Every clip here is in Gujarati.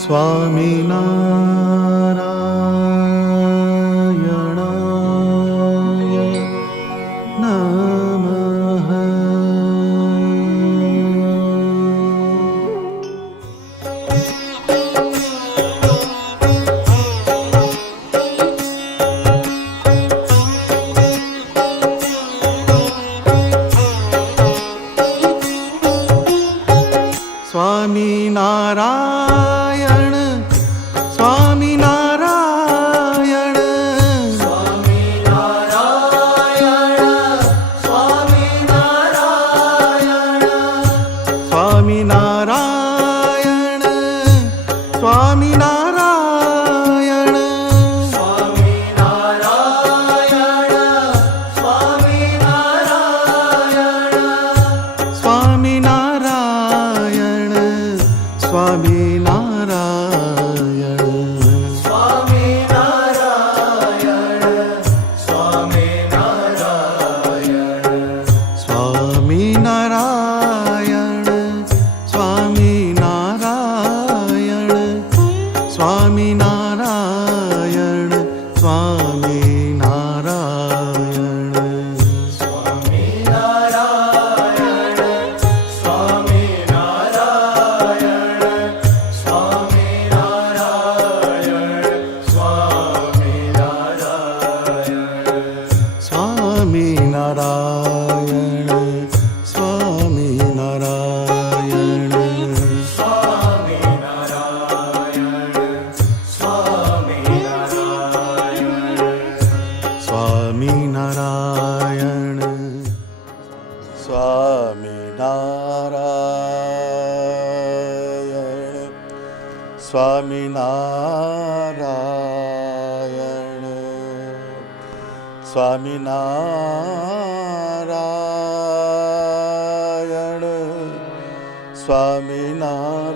સ્વામિનારાયણાય નમઃ. સ્વામિનારાયણ સ્વામિનારાયણ સ્વામિનારાયણ સ્વામિનારાયણ સ્વામિનારાયણ સ્વામિનારાયણ સ્વામિનારાયણ સ્વામિનારાયણ સ્વામિનારાયણ સ્વામિનારાયણ સ્વામિનારાયણ સ્વામિનારાયણ સ્વામિનારાયણ સ્વામિનારાયણ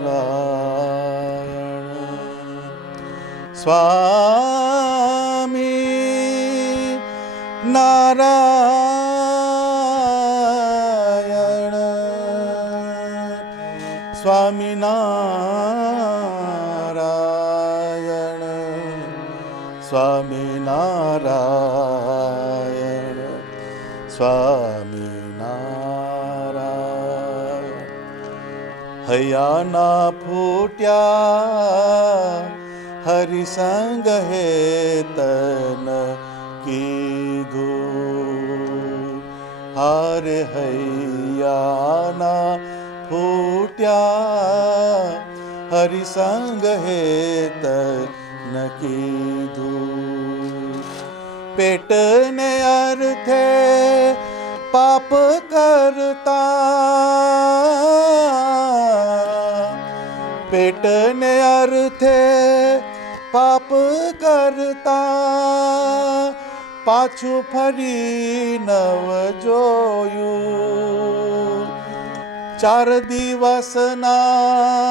સ્વામિનારાયણ સ્વામિનારાયણ સ્વામિનારાયણ હૈયાના ફૂટ્યા હરિસંગ હેતન કીધું હારે હૈયાના ફૂટ્યા હરિસંગ હેત ન કીધું પેટને અર્થે પાપ કરતા પેટને અર્થે પાપ કરતા પાછું ફરી નવ જોયું 4 દિવસના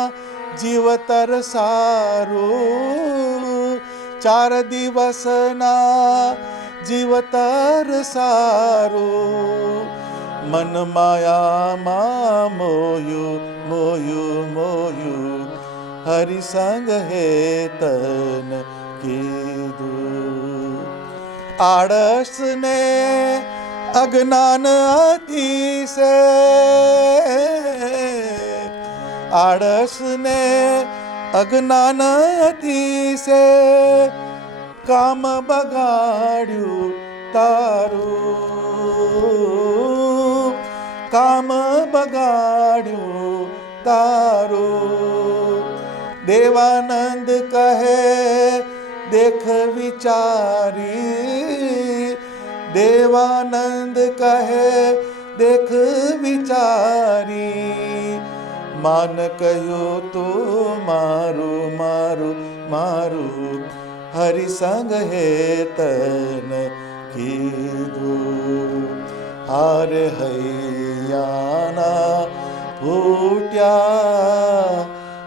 જીવતર સારું 4 દિવસના જીવતર સારું મન માયામાં મોયું મોયું મોયું હરિસંગ હેતન કીધું આળસને અજ્ઞાન અતિશે આળસને અજ્ઞાન અતિશે કામ બગાડ્યું તારું કામ બગાડ્યું તારું દેવાનંદ કહે દેખ વિચારી દેવાનંદ કહે દેખ વિચારી માન કહ્યું તું મારું મારું મારું હરિસંગ હેતન કીધું હારે હૈયાના ફૂટ્યા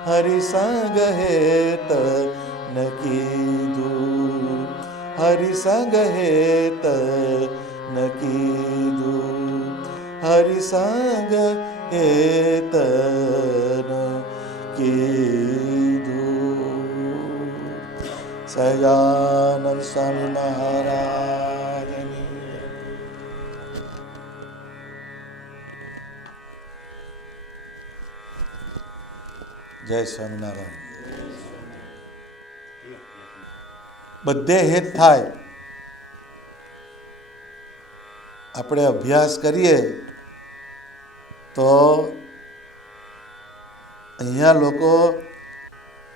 હરિસંગ હેતન કીધું હરિસંગ હેતન કીધું હરિસંગ હેતન કીધું. સહજાનંદ સ્વામી મહારાજની જય સ્વામિનારાયણ. બધે હેત થાય. આપણે અભ્યાસ કરીએ તો અહીંયા લોકો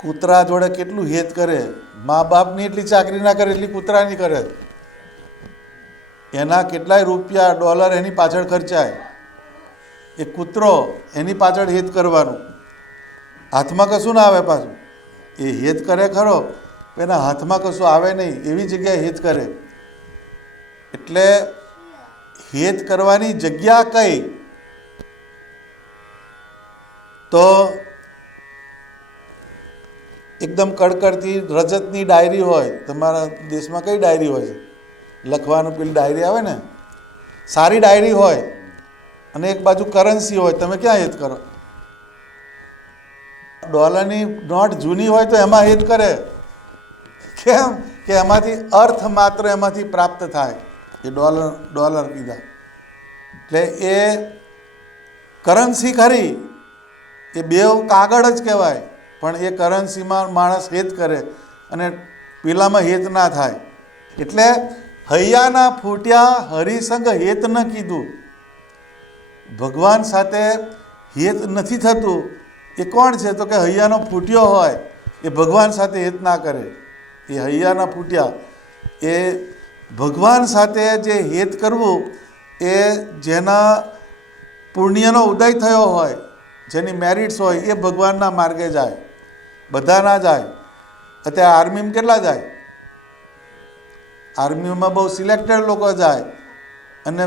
કૂતરા જોડે કેટલું હેત કરે. મા બાપની એટલી ચાકરી ના કરે એટલી કૂતરાની કરે. એના કેટલાય રૂપિયા ડોલર એની પાછળ ખર્ચાય. એ કૂતરો એની પાછળ હેત કરવાનું. હાથમાં કશું ના આવે પાછું. એ હેત કરે ખરો, એના હાથમાં કશું આવે નહીં એવી જગ્યાએ હેત કરે. એટલે હેત કરવાની જગ્યા કઈ? તો એકદમ કડકડતી રજતની ડાયરી હોય. તમારા દેશમાં કઈ ડાયરી હોય છે? લખવાનું પેલી ડાયરી આવે ને, સારી ડાયરી હોય અને એક બાજુ કરન્સી હોય. તમે ક્યાં હેત કરો? ડોલરની નોટ જૂની હોય તો એમાં હેત કરે. કેમ કે એમાંથી અર્થ માત્ર એમાંથી પ્રાપ્ત થાય. એ ડોલર કીધા એટલે એ કરન્સી ખરી, એ બેવ કાગળ જ કહેવાય. પણ એ કરન્સીમાં માણસ હેત કરે અને પેલામાં હેત ના થાય. એટલે હૈયાના ફૂટ્યા હરિસંગ હેત ન કીધું. ભગવાન સાથે હેત નથી થતું. એ કોણ છે? તો કે હૈયાનો ફૂટ્યો હોય એ ભગવાન સાથે હેત ના કરે. એ હૈયાના ફૂટ્યા એ ભગવાન સાથે જે હેત કરવું એ જેના પુણ્યનો ઉદય થયો હોય, જેની મેરિટ્સ હોય એ ભગવાનના માર્ગે જાય. બધા ના જાય. અત્યારે આર્મીમાં કેટલા જાય? આર્મીમાં બહુ સિલેક્ટેડ લોકો જાય. અને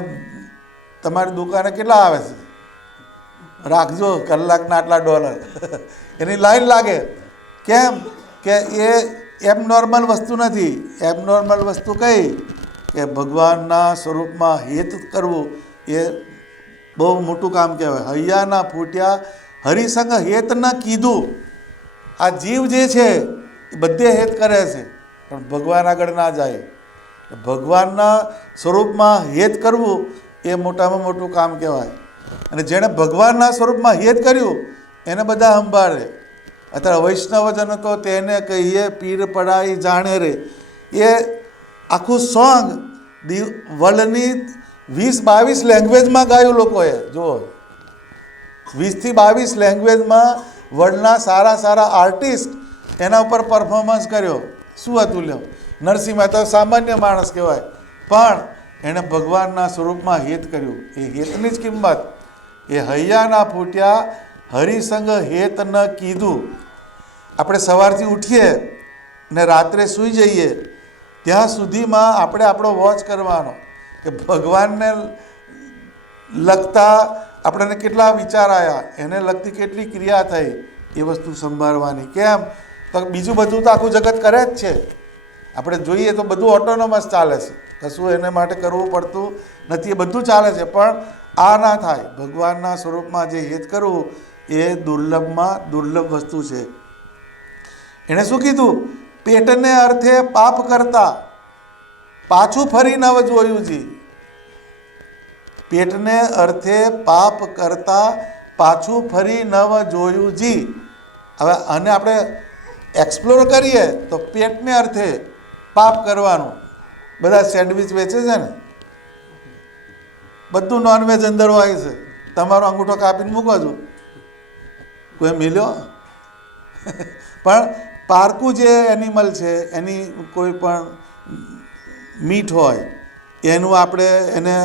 તમારી દુકાને કેટલા આવે છે? રાખજો કલાકના આટલા ડોલર એની લાઈન લાગે. કેમ કે એ એબનોર્મલ વસ્તુ નથી. એબનોર્મલ વસ્તુ કઈ? કે ભગવાનના સ્વરૂપમાં હેત કરવું એ બહુ મોટું કામ કહેવાય. હૈયાના ફૂટ્યા હરિસંગ હેત ન કીધું. આ જીવ જે છે એ બધે હેત કરે છે પણ ભગવાન આગળ ના જાય. ભગવાનના સ્વરૂપમાં હેત કરવું એ મોટામાં મોટું કામ કહેવાય. અને જેણે ભગવાનના સ્વરૂપમાં હેત કર્યું એને બધા સંભાળે. અત્યારે વૈષ્ણવજન તો તેને કહીએ પીર પડાઈ જાણે રે. એ આખું સોંગ વર્લ્ડની 20-22 લેંગ્વેજમાં ગાયું લોકોએ. જુઓ, 20 થી 22 લેંગ્વેજમાં વર્લ્ડના સારા સારા આર્ટિસ્ટ એના ઉપર પરફોર્મન્સ કર્યો. શું હતું લ્યો? નરસિંહ મહેતા સામાન્ય માણસ કહેવાય પણ એણે ભગવાનના સ્વરૂપમાં હેત કર્યું. એ હેતની જ કિંમત. એ હૈયાના ફૂટ્યા હરિસંગ હેત ન કીધું. આપણે સવારથી ઉઠીએ ને રાત્રે સૂઈ જઈએ ત્યાં સુધીમાં આપણે આપણો વોચ કરવાનો કે ભગવાનને લગતા આપણને કેટલા વિચાર આવ્યા, એને લગતી કેટલી ક્રિયા થઈ, એ વસ્તુ સંભાળવાની. કેમ તો બીજું બધું તો આખું જગત કરે જ છે. આપણે જોઈએ તો બધું ઓટોનોમસ ચાલે છે. કશું એને માટે કરવું પડતું નથી. એ બધું ચાલે છે પણ આ ના થાય. ભગવાનના સ્વરૂપમાં જે હેત કરવું એ દુર્લભમાં દુર્લભ વસ્તુ છે. એણે શું કીધું? પેટને અર્થે પાપ કરતા પાછું ફરી નવ જોયું જી. પેટને અર્થે પાપ કરતા પાછું ફરી નવ જોયું જી. હવે આને આપણે એક્સપ્લોર કરીએ તો પેટને અર્થે પાપ કરવાનું. બધા સેન્ડવિચ વેચે છે ને, બધું નોનવેજ અંદર હોય છે. તમારો અંગૂઠો કાપીને મૂકો છો, કોઈ મિલ્યો? પણ પારકું જે એનિમલ છે એની કોઈ પણ મીટ હોય એનું આપણે એને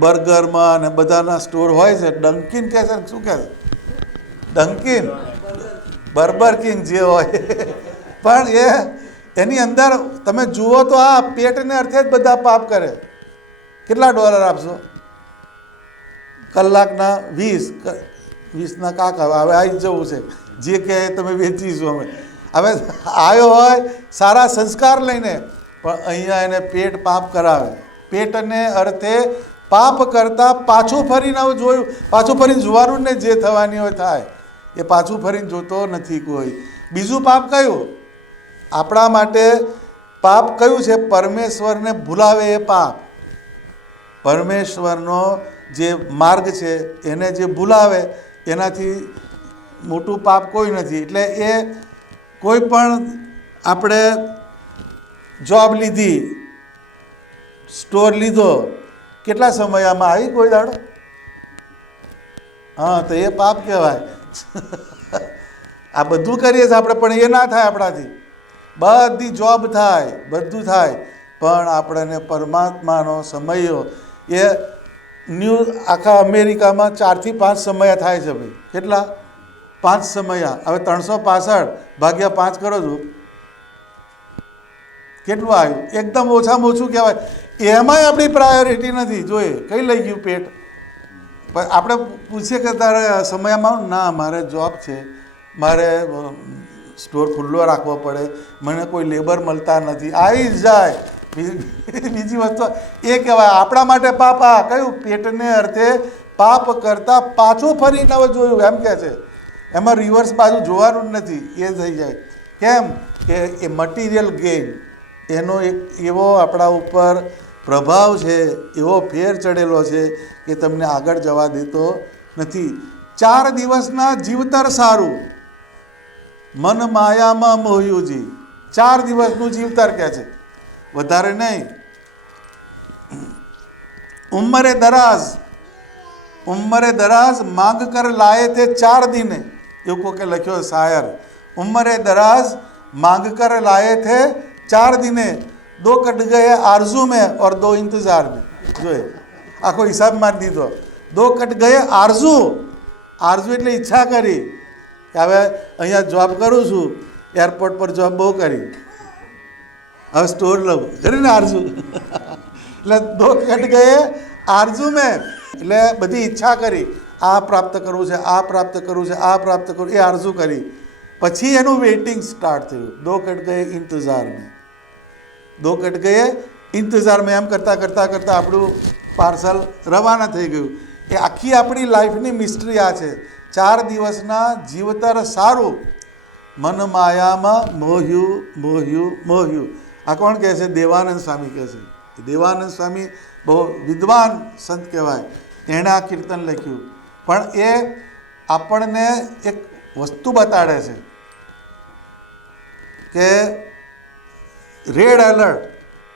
બર્ગરમાં અને બધાના સ્ટોર હોય છે. ડંકિન કહે છે, શું કહે છે? ડંકિન, બર્બર કિંગ જે હોય પણ એની અંદર તમે જુઓ તો આ પેટને અર્થે જ બધા પાપ કરે. કેટલા ડોલર આપશો? કલાકના 20 કાકા. હવે આવી જ જવું છે. જે કહે તમે વેચીશું અમે. હવે આવ્યો હોય સારા સંસ્કાર લઈને પણ અહીંયા એને પેટ પાપ કરાવે. પેટને અર્થે પાપ કરતાં પાછું ફરીને જોયું. પાછું ફરીને જોવાનું ને જે થવાની હોય થાય. એ પાછું ફરીને જોતો નથી કોઈ. બીજું પાપ કયું? આપણા માટે પાપ કયું છે? પરમેશ્વરને ભૂલાવે એ પાપ. પરમેશ્વરનો જે માર્ગ છે એને જે ભૂલાવે એનાથી મોટું પાપ કોઈ નથી. એટલે એ કોઈ પણ આપણે જોબ લીધી, સ્ટોર લીધો, કેટલા સમયમાં આવી કોઈ દાડો? હા, તો એ પાપ કહેવાય. આ બધું કરીએ છીએ આપણે, પણ એ ના થાય આપણાથી. બધી જોબ થાય, બધું થાય, પણ આપણને પરમાત્માનો સમયો એ આખા અમેરિકામાં 4 થી 5 સમયા થાય છે ભાઈ. કેટલા? 5 સમયા. હવે 365 ભાગ્યા 5 કરો છો, કેટલું આવ્યું? એકદમ ઓછામાં ઓછું કહેવાય. એમાંય આપણી પ્રાયોરિટી નથી. જોઈએ કઈ લઈ ગયું પેટ. પણ આપણે પૂછીએ કે તારે સમયમાં, ના મારે જોબ છે, મારે સ્ટોર ખુલ્લો રાખવો પડે, મને કોઈ લેબર મળતા નથી, આવી જ જાય. બીજી વસ્તુ એ કહેવાય આપણા માટે પાપ. આ કયું? પેટને અર્થે પાપ કરતાં પાછું ફરી નવ જોયું એમ કહે છે. એમાં રિવર્સ બાજુ જોવાનું જ નથી. એ થઈ જાય. કેમ કે એ મટીરિયલ ગેઇન એનો એક એવો આપણા ઉપર પ્રભાવ છે, એવો ફેર ચડેલો છે કે તમને આગળ જવા દેતો નથી. 4 દિવસના જીવતર સારું, મન માયામાં મોહ્યુંજી. 4 દિવસનું જીવતર કહે છે, વધારે નહીં. ઉંમરે દરાજ માંગ કર લાયે થે 4 દિને. એવું કોકે લખ્યો શાયર. ઉંમરે દરાજ માંગ કર લાયે થે 4 દિને, 2 कट गए आरजू में और 2 इंतजार में. જોઈએ આખો હિસાબ મારી દીધો. 2 कट गए આરજુ. આરજુ એટલે ઈચ્છા કરી કે હવે અહીંયા જોબ કરું છું, એરપોર્ટ પર જોબ બહુ કરી, હવે સ્ટોર લઉં કરીને આરજુ. એટલે 2 कट गए આરજુ મેં, એટલે બધી ઈચ્છા કરી, આ પ્રાપ્ત કરવું છે, આ પ્રાપ્ત કરવું છે, આ પ્રાપ્ત કરવું, એ આરજુ કરી. પછી એનું વેઇટિંગ સ્ટાર્ટ થયું. 2 कट गए इंतजार में. 2 कट गए इंतजार में. એમ કરતાં કરતાં કરતાં આપણું પાર્સલ રવાના થઈ ગયું. એ આખી આપણી લાઈફની મિસ્ટ્રી આ છે. 4 દિવસના જીવતર સારું, મન માયામાં મોહ્યું મોહ્યું મોહ્યું. આ કોણ કહે છે? દેવાનંદ સ્વામી કહે છે. દેવાનંદ સ્વામી બહુ વિદ્વાન સંત કહેવાય. એણે આ કીર્તન લખ્યું. પણ એ આપણને એક વસ્તુ બતાડે છે કે રેડ એલર્ટ,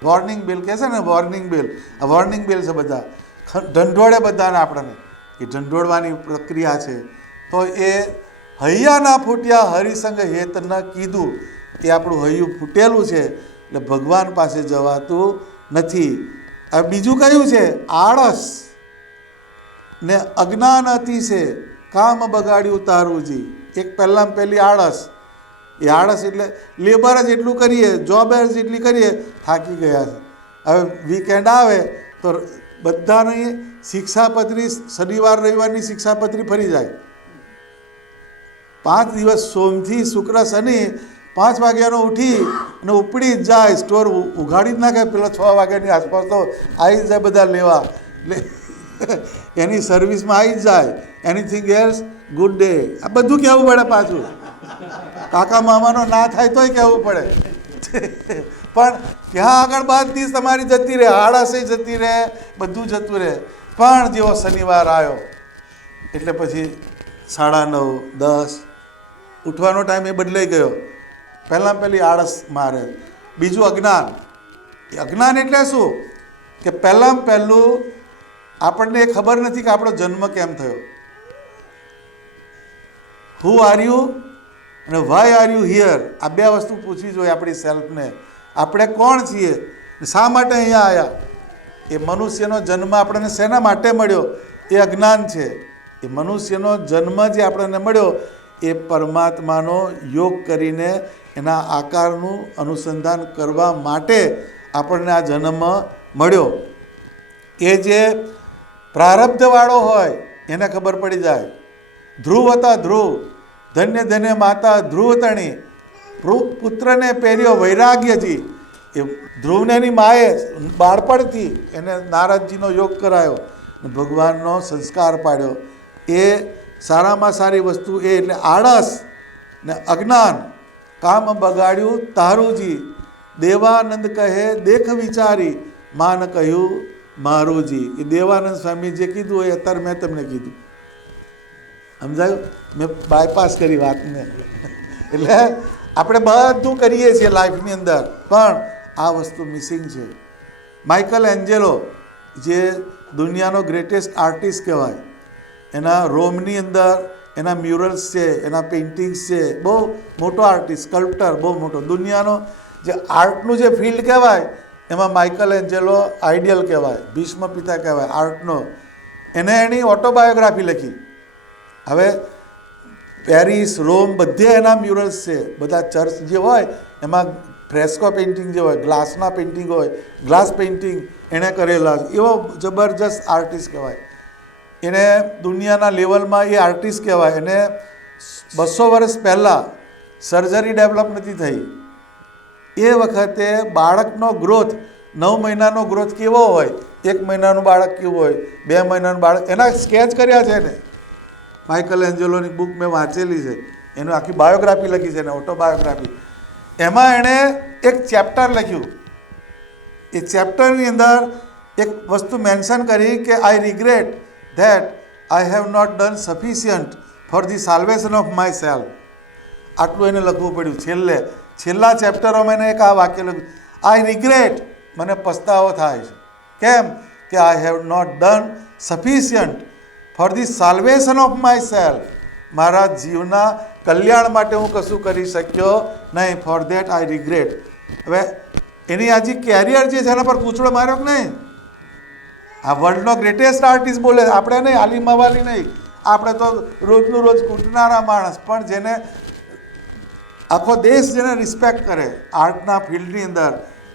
વોર્નિંગ બેલ કહે છે ને, વોર્નિંગ બેલ. આ વોર્નિંગ બેલ છે. બધા ઢંઢોળે બધાને આપણને. એ ઢંઢોળવાની પ્રક્રિયા છે. તો એ હૈયા ના ફૂટ્યા હરિસંગ હેત ન કીધું. એ આપણું હૈયું ફૂટેલું છે, એટલે ભગવાન પાસે જવાતું નથી. હવે બીજું કયું છે? આળસ ને અજ્ઞાન અતિશે કામ બગાડ્યું તારુંજી. એક પહેલાં પહેલી આળસ. એ આળસ એટલે લેબર જ એટલું કરીએ, જોબ જ એટલી કરીએ, થાકી ગયા છે. હવે વીકેન્ડ આવે તો બધાની શિક્ષાપત્રી, શનિવાર રવિવારની શિક્ષાપત્રી ફરી જાય. 5 દિવસ સોમથી શુક્ર શનિ 5 વાગ્યાનો ઉઠી અને ઉપડી જ જાય. સ્ટોર ઉઘાડી જ નાખે. પેલા 6 વાગ્યાની આસપાસ તો આવી જ જાય બધા લેવા. એટલે એની સર્વિસમાં આવી જ જાય. Anything else good day. આ બધું કહેવું પડે પાછું. કાકા મામાનો ના થાય તોય કહેવું પડે. પણ ત્યાં આગળ 5 દિવસ તમારી જતી રહે, આળસે જતી રહે, બધું જતું રહે. પણ જેવો શનિવાર આવ્યો એટલે પછી 9:30 10 ઉઠવાનો ટાઈમ એ બદલાઈ ગયો. પહેલાં પહેલી આળસ મારે. બીજું અજ્ઞાન. એ અજ્ઞાન એટલે શું? કે પહેલાં પહેલું આપણને એ ખબર નથી કે આપણો જન્મ કેમ થયો. હુ આર યુ અને વાય આર યુ હિયર. આ 2 વસ્તુ પૂછવી જોઈએ આપણી સેલ્ફને. આપણે કોણ છીએ, શા માટે અહીંયા આવ્યા. એ મનુષ્યનો જન્મ આપણને શેના માટે મળ્યો? એ અજ્ઞાન છે. એ મનુષ્યનો જન્મ જે આપણને મળ્યો એ પરમાત્માનો યોગ કરીને એના આકારનું અનુસંધાન કરવા માટે આપણને આ જન્મ મળ્યો. એ જે પ્રારબ્ધવાળો હોય એને ખબર પડી જાય. ધ્રુવ હતા ધ્રુવ, ધન્ય ધન્ય માતા ધ્રુવતણી, પુત્રને પહેર્યો વૈરાગ્યજી. એ ધ્રુવને એની માએ બાળપણથી એને નારદજીનો યોગ કરાયો, ભગવાનનો સંસ્કાર પાડ્યો. એ સારામાં સારી વસ્તુ એ એટલે આળસ ને અજ્ઞાન. કામ બગાડ્યું તારુંજી. દેવાનંદ કહે દેખ વિચારી માન કહ્યું મારું જી. એ દેવાનંદ સ્વામી જે કીધું એ અત્યારે મેં તમને કીધું. સમજાયું? મેં બાયપાસ કરી વાતને. એટલે આપણે બધું કરીએ છીએ લાઈફની અંદર, પણ આ વસ્તુ મિસિંગ છે. માઇકલ એન્જેલો જે દુનિયાનો ગ્રેટેસ્ટ આર્ટિસ્ટ કહેવાય, એના રોમની અંદર એના મ્યુરલ્સ છે, એના પેઇન્ટિંગ્સ છે, બહુ મોટો આર્ટિસ્ટ, સ્કલ્પ્ટર, બહુ મોટો. દુનિયાનો જે આર્ટનું જે ફિલ્ડ કહેવાય એમાં માઇકલ એન્જેલો આઈડિયલ કહેવાય, ભીષ્મ પિતા કહેવાય આર્ટનો. એને એની ઓટોબાયોગ્રાફી લખી. હવે પેરિસ, રોમ બધે એના મ્યુરલ્સ છે. બધા ચર્ચ જે હોય એમાં ફ્રેસ્કો પેઇન્ટિંગ જે હોય, ગ્લાસના પેઇન્ટિંગ હોય, ગ્લાસ પેઇન્ટિંગ એણે કરેલા છે. એવો જબરજસ્ત આર્ટિસ્ટ કહેવાય. એને દુનિયાના લેવલમાં એ આર્ટિસ્ટ કહેવાય. એને 200 વર્ષ પહેલાં સર્જરી ડેવલપ નથી થઈ. એ વખતે બાળકનો ગ્રોથ 9 મહિનાનો ગ્રોથ કેવો હોય, 1 મહિનાનું બાળક કેવું હોય, 2 મહિનાનું બાળક, એના સ્કેચ કર્યા છે ને. માઇકલ એન્જેલોની બુક મેં વાંચેલી છે, એનું આખી બાયોગ્રાફી લખી છે ને, ઓટોબાયોગ્રાફી. એમાં એણે એક ચેપ્ટર લખ્યું. એ ચેપ્ટરની અંદર એક વસ્તુ મેન્શન કરી કે I regret that I have not done sufficient for the salvation of myself. આટલું એને લખવું પડ્યું. છેલ્લા ચેપ્ટરોમાં એને એક આ વાક્ય લખ્યું, આઈ રિગ્રેટ, મને પસ્તાવો થાય છે. કેમ? કે I have not done sufficient for the salvation of myself. મારા જીવના કલ્યાણ માટે હું કશું કરી શક્યો નહીં. For that I regret. હવે એની આજે કેરિયર જે છે એના પર કૂચડો માર્યો કે નહીં? આ વર્લ્ડનો ગ્રેટેસ્ટ આર્ટિસ્ટ બોલે, આપણે નહીં, આલિમ અવાલી નહીં, આપણે તો રોજનું રોજ કૂટનારા માણસ. પણ જેને આખો દેશ જેને રિસ્પેક્ટ કરે આર્ટના ફિલ્ડની અંદર,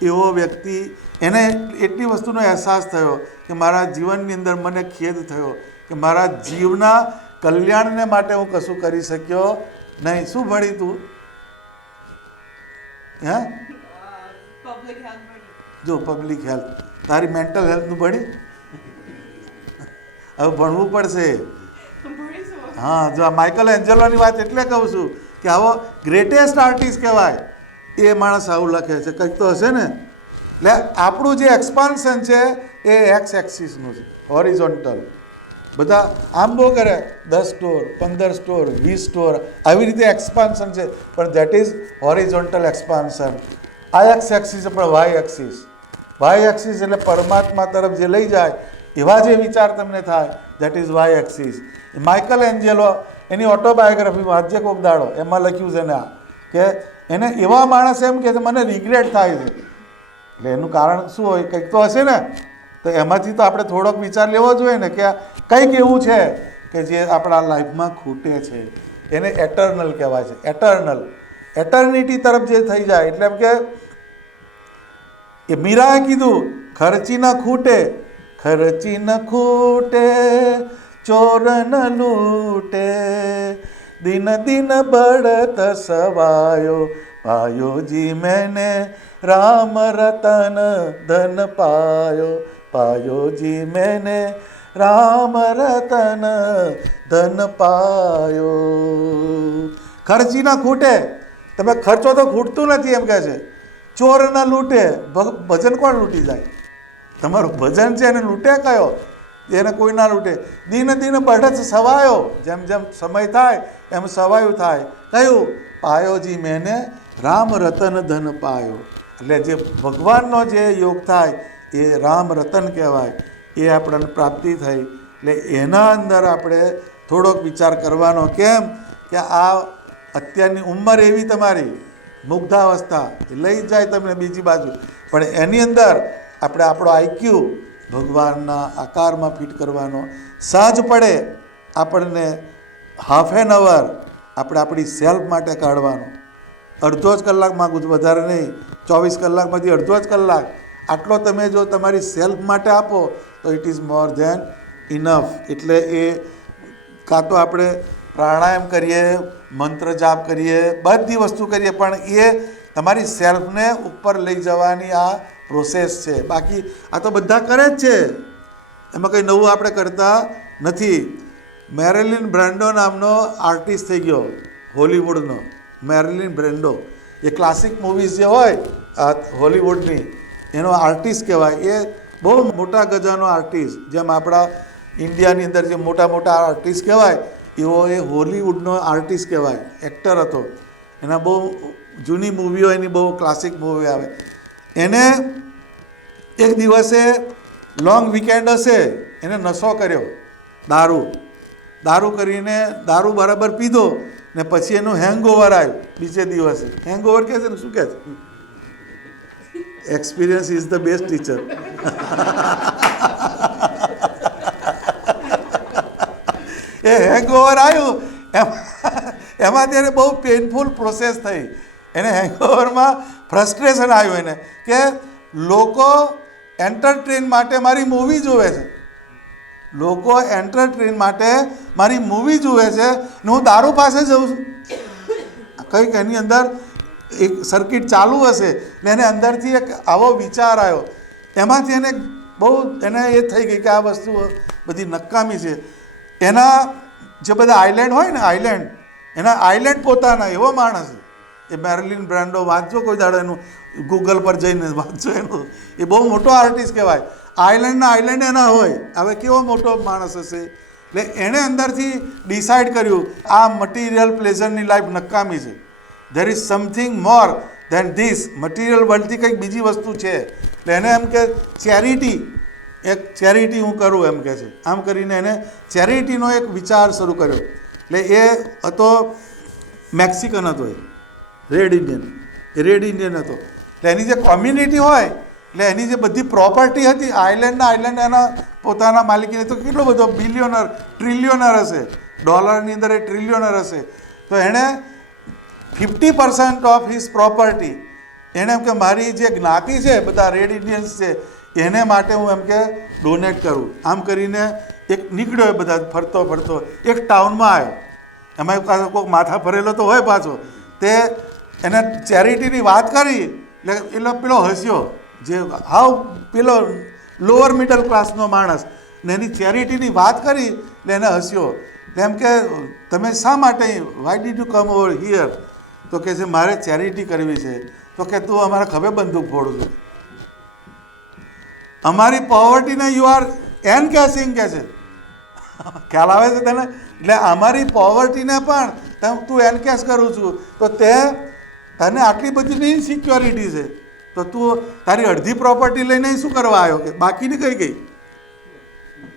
એવો વ્યક્તિ, એને એટલી વસ્તુનો અહેસાસ થયો કે મારા જીવનની અંદર મને ખેદ થયો કે મારા જીવના કલ્યાણને માટે હું કશું કરી શક્યો નહીં. શું ભણી તું? હે? જો પબ્લિક હેલ્થ. તારી મેન્ટલ હેલ્થનું ભણી? હવે ભણવું પડશે. હા, જો આ માઇકલ એન્જેલોની વાત એટલે કહું છું કે આવો ગ્રેટેસ્ટ આર્ટિસ્ટ કહેવાય એ માણસ આવું લખે છે. કંઈક તો હશે ને. એટલે આપણું જે એક્સપાન્શન છે એ એક્સ એક્સિસનું છે, હોરિઝોન્ટલ. બધા આમ બહુ કરે, 10 સ્ટોર, 15 સ્ટોર, 20 સ્ટોર, આવી રીતે એક્સપાન્શન છે, પણ દેટ ઇઝ હોરિઝોન્ટલ એક્સપાન્શન. આ એક્સ એક્સિસ પણ વાય એક્સિસ. વાય એક્સિસ એટલે પરમાત્મા તરફ જે લઈ જાય એવા જે વિચાર તમને થાય, that is Y axis. Michelangelo એની ઓટોબાયોગ્રાફી વાંચજે કોક દાડો, એમાં લખ્યું છે ને આ કે એને એવા માણસ એમ કે મને રિગ્રેટ થાય છે. એટલે એનું કારણ શું હોય? કંઈક તો હશે ને. તો એમાંથી તો આપણે થોડોક વિચાર લેવો જોઈએ ને કે કંઈક એવું છે કે જે આપણા લાઈફમાં ખૂટે છે. એને એટર્નલ કહેવાય છે. એટર્નલ, એટર્નિટી તરફ જે થઈ જાય. એટલે એમ કે એ મીરાએ કીધું, ખર્ચી ન ખૂટે, ખર્ચી ન ખૂટે, ચોર ન લૂટે, દિન દિન બઢત સવાયો, પાયો જી मैंने राम रतन धन पायो, पायो जी मैंने राम रतन ધન પાયો. ખર્ચી ના ખૂટે. તમે ખર્ચો તો ખૂટતું નથી એમ કહે છે. ચોર ના લૂંટે, ભજન કોણ લૂંટી જાય? તમારું ભજન છે એને લૂંટે કયો? એને કોઈ ના લૂંટે. દિન દિન બઢત સવાયો, જેમ જેમ સમય થાય એમ સવાયું થાય. કયું? પાયોજી મેને રામ રતન ધન પાયો. એટલે જે ભગવાનનો જે યોગ થાય એ રામ રતન કહેવાય. એ આપણને પ્રાપ્તિ થઈ. એટલે એના અંદર આપણે થોડોક વિચાર કરવાનો. કેમ કે આ અત્યારની ઉંમર એવી તમારી મુગ્ધાવસ્થા એ લઈ જાય તમને બીજી બાજુ, પણ એની અંદર આપણે આપણો આઈક્યુ ભગવાનના આકારમાં ફિટ કરવાનો. સાંજ પડે આપણને હાફ એન અવર આપણે આપણી સેલ્ફ માટે કાઢવાનો. અડધો જ કલાક માગું છું, વધારે નહીં. 24 કલાકમાંથી અડધો જ કલાક આટલો તમે જો તમારી સેલ્ફ માટે આપો તો it is more than enough. એટલે એ કાં તો આપણે પ્રાણાયામ કરીએ, મંત્ર જાપ કરીએ, બધી વસ્તુ કરીએ, પણ એ તમારી સેલ્ફને ઉપર લઈ જવાની આ પ્રોસેસ છે. બાકી આ તો બધા કરે જ છે, એમાં કંઈ નવું આપણે કરતા નથી. મેરિલિન બ્રેન્ડો નામનો આર્ટિસ્ટ થઈ ગયો હોલિવૂડનો, મેરિલિન બ્રેન્ડો. એ ક્લાસિક મૂવીઝ જે હોય આ હોલિવૂડની એનો આર્ટિસ્ટ કહેવાય. એ બહુ મોટા ગજાનો આર્ટિસ્ટ, જેમ આપણા ઇન્ડિયાની અંદર જે મોટા મોટા આર્ટિસ્ટ કહેવાય એવો એ હોલિવૂડનો આર્ટિસ્ટ કહેવાય, એક્ટર હતો. એના બહુ જૂની મૂવીઓ, એની બહુ ક્લાસિક મૂવી આવે. એને એક દિવસે લોંગ વીકેન્ડ હશે, એને નશો કર્યો, દારૂ કરીને દારૂ બરાબર પીધો ને પછી એનું હેંગઓવર આવ્યું બીજે દિવસે. હેંગઓવર કહે છે ને, શું કહે છે? Experience is the best teacher. A hangover આવ્યું, એમાં તેને બહુ પેઇનફુલ પ્રોસેસ થઈ. એને હેંગઓવરમાં ફ્રસ્ટ્રેશન આવ્યું એને કે લોકો એન્ટરટેન માટે મારી મૂવી જુએ છે, લોકો એન્ટરટેન માટે મારી મૂવી જુએ છે ને હું દારૂ પાસે જઉં છું. કંઈક એની અંદર એક સર્કિટ ચાલુ હશે ને એને અંદરથી એક આવો વિચાર આવ્યો. એમાંથી એને બહુ એને એ થઈ ગઈ કે આ વસ્તુ બધી નકામી છે. એના જે બધા આઇલેન્ડ હોય ને, એના આઇલેન્ડ પોતાના એવો માણસ એ મેરિલિન બ્રાન્ડો, વાંચજો કોઈ દાડો એનું, ગૂગલ પર જઈને વાંચજો એનું. એ બહુ મોટો આર્ટિસ્ટ કહેવાય. આઇલેન્ડ એના હોય. હવે કેવો મોટો માણસ હશે. એટલે એણે અંદરથી ડિસાઇડ કર્યું આ મટીરિયલ પ્લેઝરની લાઈફ નકામી છે. There is something more than this. Material વર્લ્ડથી કંઈક બીજી વસ્તુ છે. એટલે એને એમ કે ચેરિટી હું કરું એમ કહે છે. આમ કરીને એને ચેરિટીનો એક વિચાર શરૂ કર્યો. એટલે એ હતો મેક્સિકન હતો, રેડ ઇન્ડિયન હતો. એટલે એની જે કોમ્યુનિટી હોય, એટલે એની જે બધી પ્રોપર્ટી હતી આઇલેન્ડ એના પોતાના માલિકીને, તો કેટલો બધો ટ્રિલિયોનર હશે, ડોલરની અંદર એ ટ્રિલિયોનર હશે. તો એણે 50% ઓફ હિઝ પ્રોપર્ટી એણે એમ કે મારી જે જ્ઞાતિ છે, બધા રેડ ઇન્ડિયન્સ છે, એને માટે હું એમ કે ડોનેટ કરું. આમ કરીને એક નીકળ્યો, બધા ફરતો એક ટાઉનમાં આવ્યો. એમાં કોઈક માથા ભરેલો તો હોય પાછો. તે એને ચેરિટીની વાત કરી એટલે પેલો હસ્યો, જે હાવ પેલો લોઅર મિડલ ક્લાસનો માણસ, ને એની ચેરિટીની વાત કરી એટલે એને હસ્યો. એમ કે તમે શા માટે, why did you come over here? તો કહે છે મારે ચેરિટી કરવી છે. તો કે તું અમારા ખભે બંદૂક ફોડું છું, અમારી પોવર્ટીને યુ આર એનકેસિંગ કે છે. ખ્યાલ આવે છે તને? એટલે અમારી પોવર્ટીને પણ તું એનકેસ કરું છું. તો તને આટલી બધી ઇનસિક્યોરિટી છે, તો તું તારી અડધી પ્રોપર્ટી લઈને શું કરવા આવ્યો? કે બાકીની કઈ ગઈ?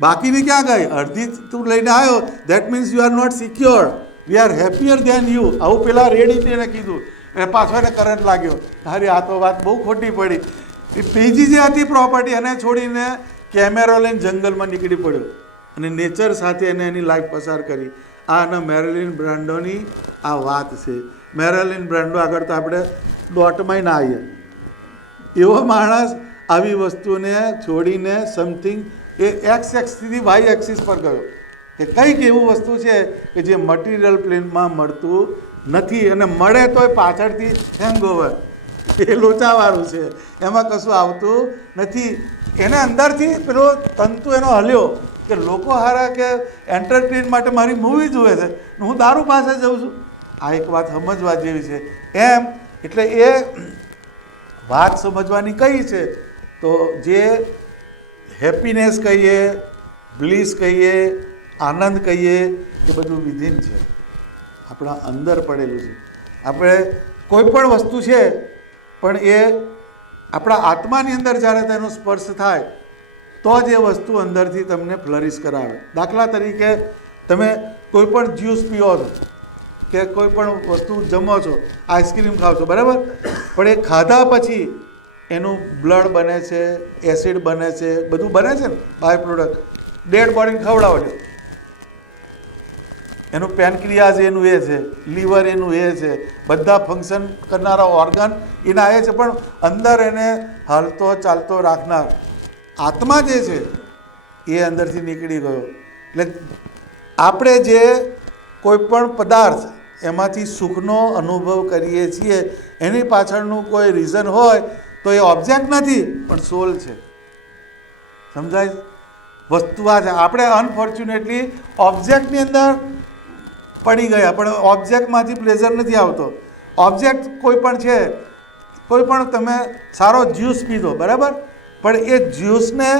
બાકીની ક્યાં ગઈ? અડધી તું લઈને આવ્યો. That means you are not secure. We are happier than you. આવું પેલા રેડ ઇન્ડિયને કીધું. એ પાછો એને કરંટ લાગ્યો. તારી આ તો વાત બહુ ખોટી પડી. બીજી જે હતી પ્રોપર્ટી એને છોડીને કેમેરો લઈને જંગલમાં નીકળી પડ્યો અને નેચર સાથે એને એની લાઈફ પસાર કરી. આ અને મેરિલિન બ્રાન્ડોની આ વાત છે. મેરિલિન બ્રાન્ડો આગળ તો આપણે દોટમાંય ના આવીએ. એવો માણસ આવી વસ્તુને છોડીને સમથિંગ એ એક્સથી વાય એક્સિસ પર ગયો કે કંઈક એવું વસ્તુ છે કે જે મટીરિયલ પ્લેનમાં મળતું નથી, અને મળે તોય પાછળથી હેંગઓવર, એ લોચાવાળું છે, એમાં કશું આવતું નથી. એને અંદરથી પેલો તંતુ એનો હલ્યો કે લોકો હારા કે એન્ટરટેન માટે મારી મૂવી જુએ છે, હું દારૂ પાસે જઉં છું. આ એક વાત સમજવા જેવી છે એમ. એટલે એ વાત સમજવાની કઈ છે? તો જે હેપીનેસ કહીએ, બ્લીસ કહીએ, આનંદ કહીએ, એ બધું વિધિન છે, આપણા અંદર પડેલું છે. આપણે કોઈ પણ વસ્તુ છે પણ એ આપણા આત્માની અંદર જ્યારે તેનો સ્પર્શ થાય તો જ એ વસ્તુ અંદરથી તમને ફ્લરિશ કરાવે. દાખલા તરીકે તમે કોઈ પણ જ્યુસ પીઓ છો કે કોઈ પણ વસ્તુ જમો છો, આઈસ્ક્રીમ ખાઓ છો, બરાબર? પણ એ ખાધા પછી એનું બ્લડ બને છે, એસિડ બને છે, બધું બને છે ને, બાય પ્રોડક્ટ. ડેડ બોડીને ખવડાવો છો, એનું પેનક્રિયાઝ એનું એ છે, લીવર એનું એ છે, બધા ફંક્શન કરનારા ઓર્ગન એના એ છે, પણ અંદર એને હાલતો ચાલતો રાખનાર આત્મા જે છે એ અંદરથી નીકળી ગયો. એટલે આપણે જે કોઈ પણ પદાર્થ એમાંથી સુખનો અનુભવ કરીએ છીએ એની પાછળનું કોઈ રીઝન હોય તો એ ઓબ્જેક્ટ નથી પણ સોલ છે. સમજાય? વસ્તુ આ છે. આપણે અનફોર્ચ્યુનેટલી ઓબ્જેક્ટની અંદર પડી ગયા, પણ ઓબ્જેક્ટમાંથી પ્લેઝર નથી આવતો. ઓબ્જેક્ટ કોઈ પણ છે, કોઈ પણ તમે સારો જ્યુસ પીધો, બરાબર, પણ એ જ્યુસને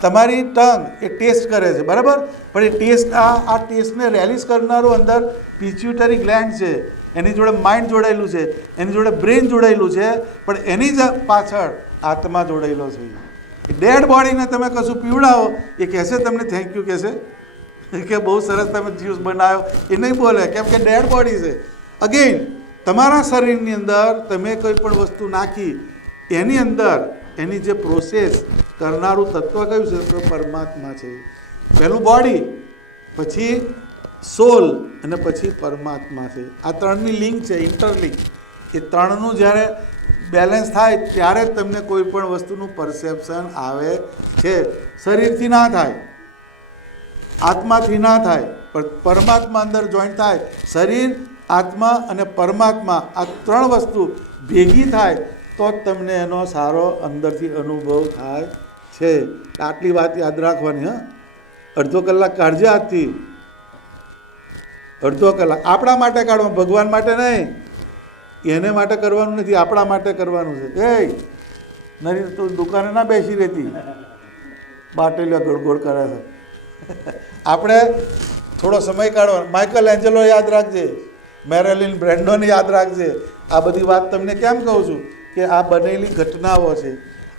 તમારી ટંગ એ ટેસ્ટ કરે છે, બરાબર, પણ એ ટેસ્ટ આ ટેસ્ટને રેલિસ કરનારું અંદર પિચ્યુટરી ગ્લેન્ડ છે, એની જોડે માઇન્ડ જોડાયેલું છે, એની જોડે બ્રેન જોડાયેલું છે, પણ એની જ પાછળ આત્મા જોડાયેલો છે. એ ડેડ બોડીને તમે કશું પીવડાવો એ કહેશે તમને થેન્ક યુ કહેશે કે બહુ સરસ તમે જ્યુસ બનાવ્યો, એ નહીં બોલે, કેમ કે ડેડ બોડી છે. અગેન તમારા શરીરની અંદર તમે કોઈ પણ વસ્તુ નાખી એની અંદર એની જે પ્રોસેસ કરનારું તત્વ કયું છે તો પરમાત્મા છે. પહેલું બોડી, પછી સોલ અને પછી પરમાત્મા છે. આ ત્રણની લિંક છે, ઇન્ટરલિંક. એ ત્રણનું જ્યારે બેલેન્સ થાય ત્યારે જ તમને કોઈ પણ વસ્તુનું પરસેપ્શન આવે છે. શરીરથી ના થાય, આત્માથી ના થાય, પણ પરમાત્મા અંદર જોઈન્ટ થાય. શરીર, આત્મા અને પરમાત્મા આ ત્રણ વસ્તુ ભેગી થાય તો જ તમને એનો સારો અંદરથી અનુભવ થાય છે. આટલી વાત યાદ રાખવાની. અડધો કલાક કાઢજે આજથી, અડધો કલાક આપણા માટે કાઢવો, ભગવાન માટે નહીં. એને માટે કરવાનું નથી, આપણા માટે કરવાનું છે. નરી તું દુકાને ના બેસી રહેતી, બાટેલીઓ ગોળ કરે છે. આપણે થોડો સમય કાઢવાનો. માઇકલ એન્જલો યાદ રાખજે, મેરેલિન બ્રેન્ડોને યાદ રાખજે. આ બધી વાત તમને કેમ કહું છું કે આ બનેલી ઘટનાઓ છે.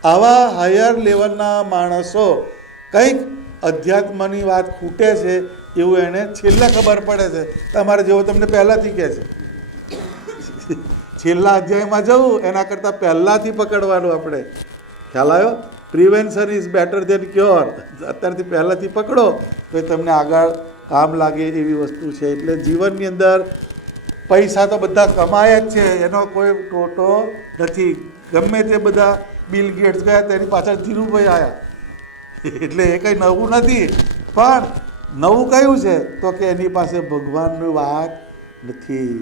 આવા હાયર લેવલના માણસો કંઈક અધ્યાત્મની વાત ખૂટે છે એવું એને છેલ્લે ખબર પડે છે. તમારે જેવો તમને પહેલાંથી કહે છે. છેલ્લા અધ્યાયમાં જવું એના કરતાં પહેલાંથી પકડવાનું. આપણે ખ્યાલ આવ્યો? Prevention is better than cure. અત્યારથી પહેલાંથી પકડો તો એ તમને આગળ કામ લાગે એવી વસ્તુ છે. એટલે જીવનની અંદર પૈસા તો બધા કમાય જ છે, એનો કોઈ ટોટો નથી. ગમે તે બધા બિલ ગેટ્સ ગયા તેની પાછળ ધીરુભાઈ આવ્યા, એટલે એ કંઈ નવું નથી. પણ નવું કયું છે તો કે એની પાસે ભગવાનની વાત નથી.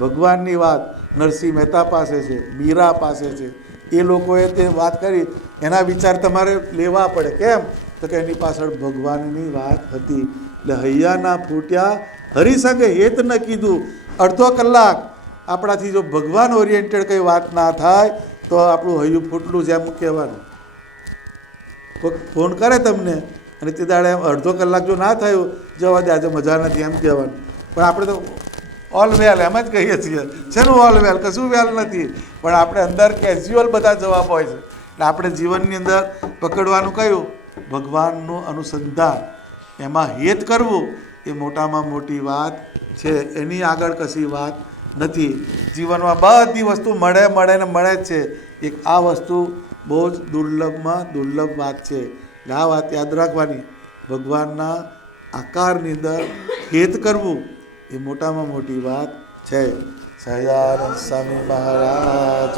ભગવાનની વાત નરસિંહ મહેતા પાસે છે, મીરા પાસે છે. એ લોકોએ તે વાત કરી, એના વિચાર તમારે લેવા પડે. કેમ તો કે એની પાછળ ભગવાનની વાત હતી. એટલે હૈયાના ફૂટ્યા હરિસંગે હેત ન કીધું. અડધો કલાક આપણાથી જો ભગવાન ઓરિએન્ટેડ કંઈ વાત ના થાય તો આપણું હૈયું ફૂટલું છે એમ કહેવાનું. કોઈ ફોન કરે તમને અને તે દાડે અડધો કલાક જો ના થયું, જવા દે આજે મજા નથી એમ કહેવાનું. પણ આપણે તો ઓલ વેલ એમ જ કહીએ છીએ. શેનું ઓલ વેલ? કશું વેલ નથી. પણ આપણે અંદર કેઝ્યુઅલ બધા જવાબ હોય છે. એટલે આપણે જીવનની અંદર પકડવાનું કયું? ભગવાનનું અનુસંધાન, એમાં હેત કરવું એ મોટામાં મોટી વાત છે. એની આગળ કશી વાત નથી. જીવનમાં બધી વસ્તુ મળે ને મળે જ છે. એક આ વસ્તુ બહુ જ દુર્લભમાં દુર્લભ વાત છે. એટલે આ વાત યાદ રાખવાની. ભગવાનના આકારની અંદર હેત કરવું એ મોટામાં મોટી વાત છે. સહજાનંદ સ્વામી મહારાજ.